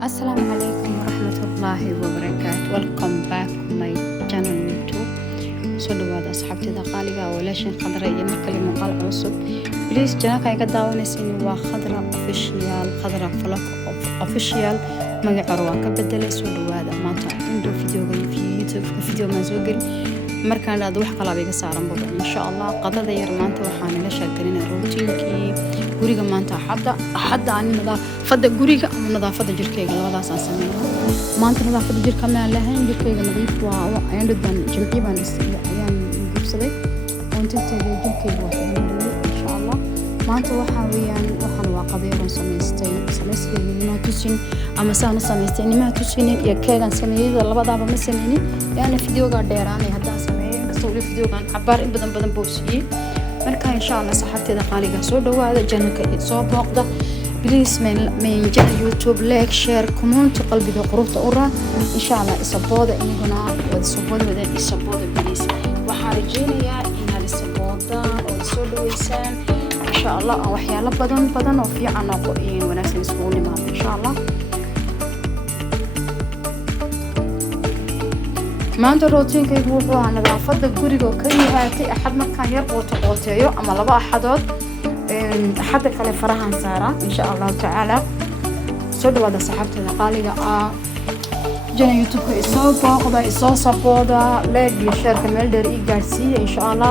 Assalamu alaikum warahmatullahi wabarakatuh. Welcome back to my channel YouTube. Soo dhawaada asxaabtayda qaaliga ah walaashin Khadra iyo markale muuqaal cusub. Please channelka ay ka daawanaysiin waa Khadra official, Khadra vlog official. Magaca waa ka bedelay soo dhawaada maanta intuu videoga YouTube video ma soo gelin markaan aad wax kala iga saaran bado insha Allah qadada yar maanta waxaan la sheegaynaa routinkii guriga maanta hadda aan nadaafada guriga ama nadaafada jirkeyga labadaas aan sameeyo maanta nadaafada jirka ma lahayn jirkeyga nadiif waa ayaan dadban jimci baan ayaan gubsaday oo inta jirkeyga waa insha Allah maanta waxa weeyaan waxaan waa qadayro samaystay nima tusin ama saan samaystay nima tusin iyo keegan sameeyay labadaaba ma sameeynin yaana videoga dheeraanay hadda sameeyay soo videogan cabaar in badan boosiyay marka insha Allah saxaabteeda qaaliga soo dhawaada channelka soo booqda please main channel YouTube like share comment qalbiga quruxda u raa insha Allah isabooda inaguna wada isabooda please waxaan rajeynayaa inaad isabooda oo soo dhaweysaan insha Allah waxyaalo badan oo fiican oo wanaagsan isku nimaado insha Allah maanta routinkaygu wuxuu ahaa nadaafada guriga ka yahay axad markaan yar qooteeyo ama laba axadood axad kale farahan saara insha Allah taala soo dhawaada saxaabteeda qaaliga ah jana YouTube isoo booqda isoo sabooda like iyo share meel dheer ii gaarsiiya insha Allah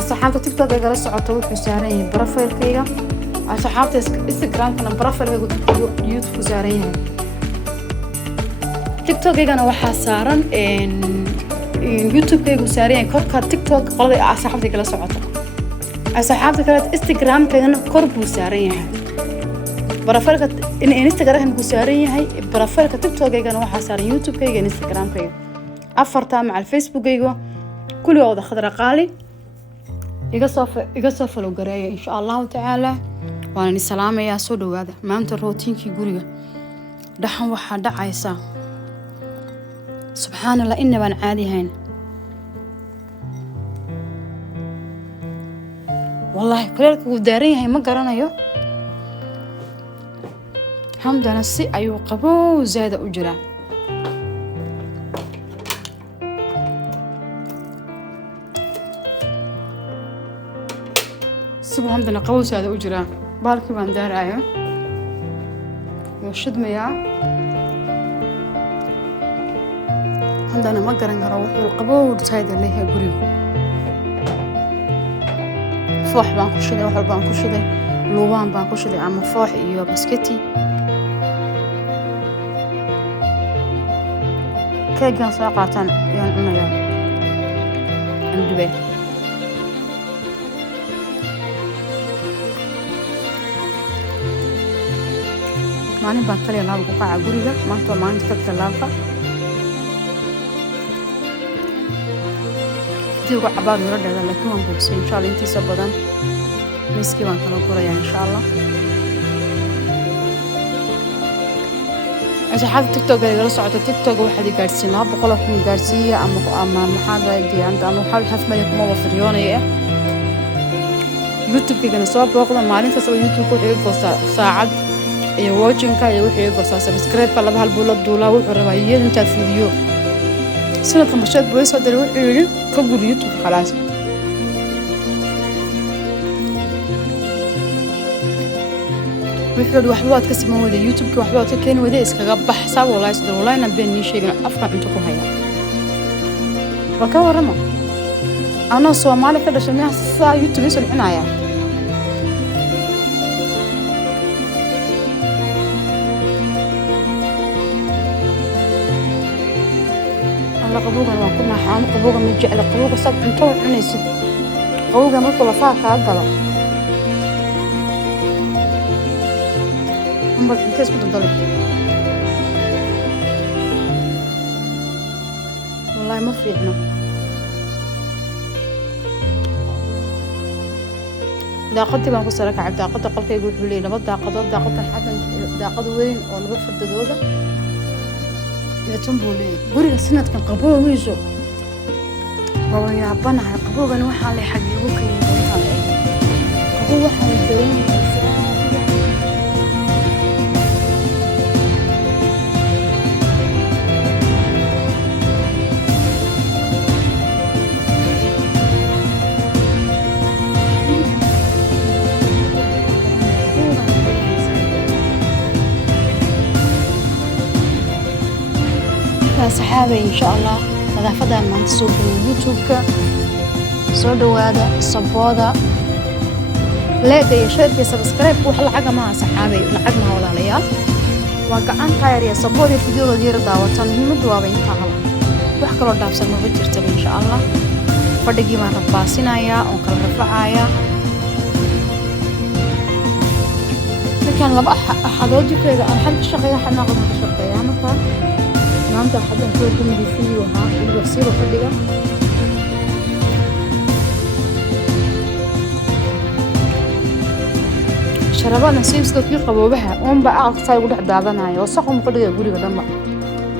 asxaabta TikTok ay la socoto wuxuu saaran yahay profile-kayga asxaabta Instagram-kana profile-kaygu YouTube saaran yahay TikTok-gana waxa saaran YouTube-kaygu saaran yahay korka TikTok qolada asxaabta la socoto asxaabta kale Instagram-kayna kor buu saaran yahay profile-ka Instagram-ku saaran yahay profile-ka TikTok-gana waxa saaran YouTube-kayga iyo Instagram-kayga afarta macal Facebook-kayga kulligooda Khadra qaali iga soo follow gareeya insha Allah taala waan salaamayaa soo dhawaada maanta routinkii guriga dhaxan waxa dhacaysa subhanallah inna baan caadi hayn wallahi kuleelku uu daaran yahay ma garanayo hamdana si ayuu qabow zaada u jiraa سبحان الله قوس هذا أجرا بالك من دار عيا وشد مياه عندنا ما قرن قروح القبور هذا اللي هي قريب فوح بانكوشده وحل بانكوشده لوان بانكوشده عم فوح إيوه بسكتي كيجان ساقعة يعني أنا يا عند بيه ماني بانكلي لاب قاعة غوريغا مانتو ماني تكت لابا ديغو عبار ورد هذا لكن ما بوكسي إن شاء الله انتي سبضان مسكي بانكلو قرية إن شاء الله إذا حد تيك توك اللي رسعته تيك توك واحد يقارسي ناب بقولك من قارسية أما محاضرة دي عند أنا وحاول حسب ما يكون موفريونه إيه يوتيوب كي كان صواب وقت ما عليه تسوي يوتيوب كل ساعد iyo watching-ka iyo wixii go'aa subscribe-ka laba hal bulad duula wuxuu rabaa inta video sida kamashad buu soo diray wuxuu yiri ka guri YouTube khalaas wuxuu wax baad ka sameeyay wada YouTube-ka wax baad ka keen wada iskaga baxsaa wallahi sidoo wallahi been ni sheegna afka inta ku haya waka warama ana Soomaali ka dhashay sa YouTube soo cinaya قبوغا وكنا حام قبوغا من جعل قبوغا صد انتو عنيسد قبوغا مركو لفاكا اقلا انبك انتاس بدو ضلق والله ما فيحنا داقتي بانكو سرك عب داقتا قلقا يقول حولي لما داقتا حقا داقتا وين ونبا فرددوغا يتنبولي قرية سنة كان قبوه ويزو هو يابنها قبوه أنا وحالي حقيقوك قبوه وحالي الدرين markaa saxaabay insha allah nadaafadan maanta soo geliyo youtube-ka soo dhawaada sabooda leega iyo sheerka iyo subscribe wax lacag ma aha saxaabay lacag ma walaalayaal waa gacan tayar iyo sabooda fiidiyooda yar daawatan muhiimadu waa inta hal wax kale oo dhaafsan ma jirto insha allah fadhigii baan rabaasinaya oo kala rafacaya markaan laba axadood jikayga aan xal ka shaqeeyo xalna qad ka shaqeeyo markaa maanta xadan soo gudbiyay fiidiyo ha iyo wasiiro fadhiga sharabaadna siiska kii qaboobaha uunba aqtay ugu dhacdaadanayo oo saxum fadhiga guriga dhanba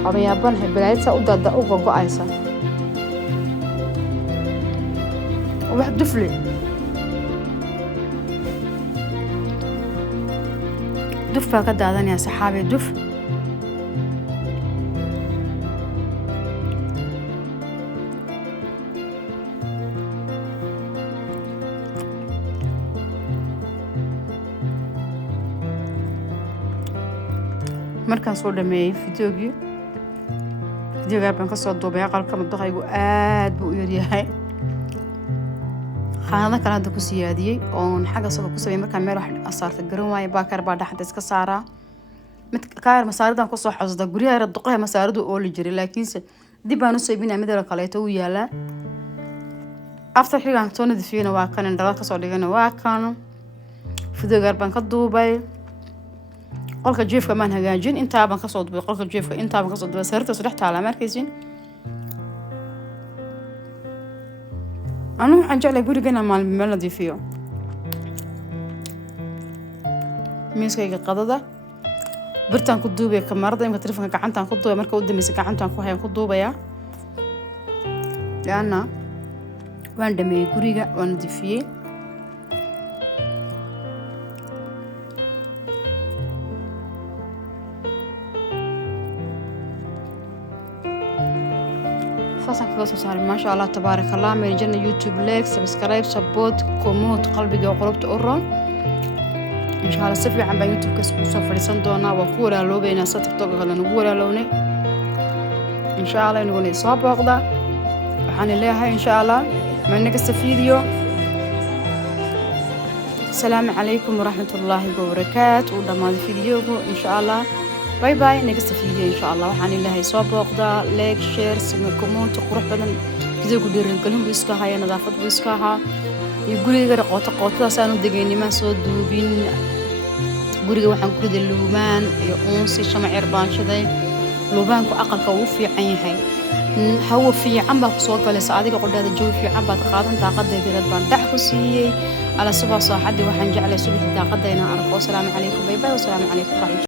abayaaban heblayta u dada u go'aysa wax dufle duf baa ka daadanaya saxaabi duf markaan soo dhameeyay fiidiyooga baan ka soo duubay aqalka madaqaygu aad buu u yaryahay qaanada kale hadda ku siyaadiyay oo xagga soo ku sameeyay markaan meel wax asaarta garan waayay baakar baa dhaxda iska saaraa mid kaar masaaridan ku soo xasuusta guriga yar duqay masaaridu oo la jiray laakiinse dib baan u saybinaa mid kale kaleeto u yaala after xigaan soo nadiifiyana waa kan indhaga ka soo dhigana waa kan fiidiyooga baan ka duubay qolka jiifka maan hagaajin inta baan ka soo duubay qolka jiifka inta baan ka soo duubay sariirta saddex taala markaysin anu waxaan jeclay gurigana maalin meel nadiifiyo miiskayga qadada birtaan ku duubay kamarada imka telefoonka gacantaan ku duubay marka u dambeysay gacantaan ku hayaan ku duubaya laana waan dhameeyay guriga waan nadiifiyay فصل كذا صار ما شاء الله تبارك الله من جنة يوتيوب لايك سبسكرايب سبوت كوموت قلبي وقلبت أورا إن شاء الله سفي عم بيوتيوب كسب سفر سندونا وكورا لو بين ساتك توك غلا نقورا لوني إن شاء الله نقول إصابة وغدا وحن الله إن شاء الله ما نقص فيديو السلام عليكم ورحمة الله وبركاته ودما الفيديو إن شاء الله باي باي نكست فيديو إن شاء الله وحان الله يصاب وقدا لايك شير سمي كومنت قروح بدن فيديو قديرين كلهم بيسكاها يا نظافة بيسكاها يقولي غير قوطة سانو دقيني ما سو دوبين قولي وحان كود اللوبان يقونسي شمع عربان شدي لوبان كو أقل كوفي عين هاي هو في عمبا كسوق ولا سعادي قد هذا الجو في عمبا تقاطن تاقد ديرت بان دحكو سيي على صباح صاحدي وحان جعل صبح تاقد دينا أرقو السلام عليكم باي باي والسلام عليكم ورحمة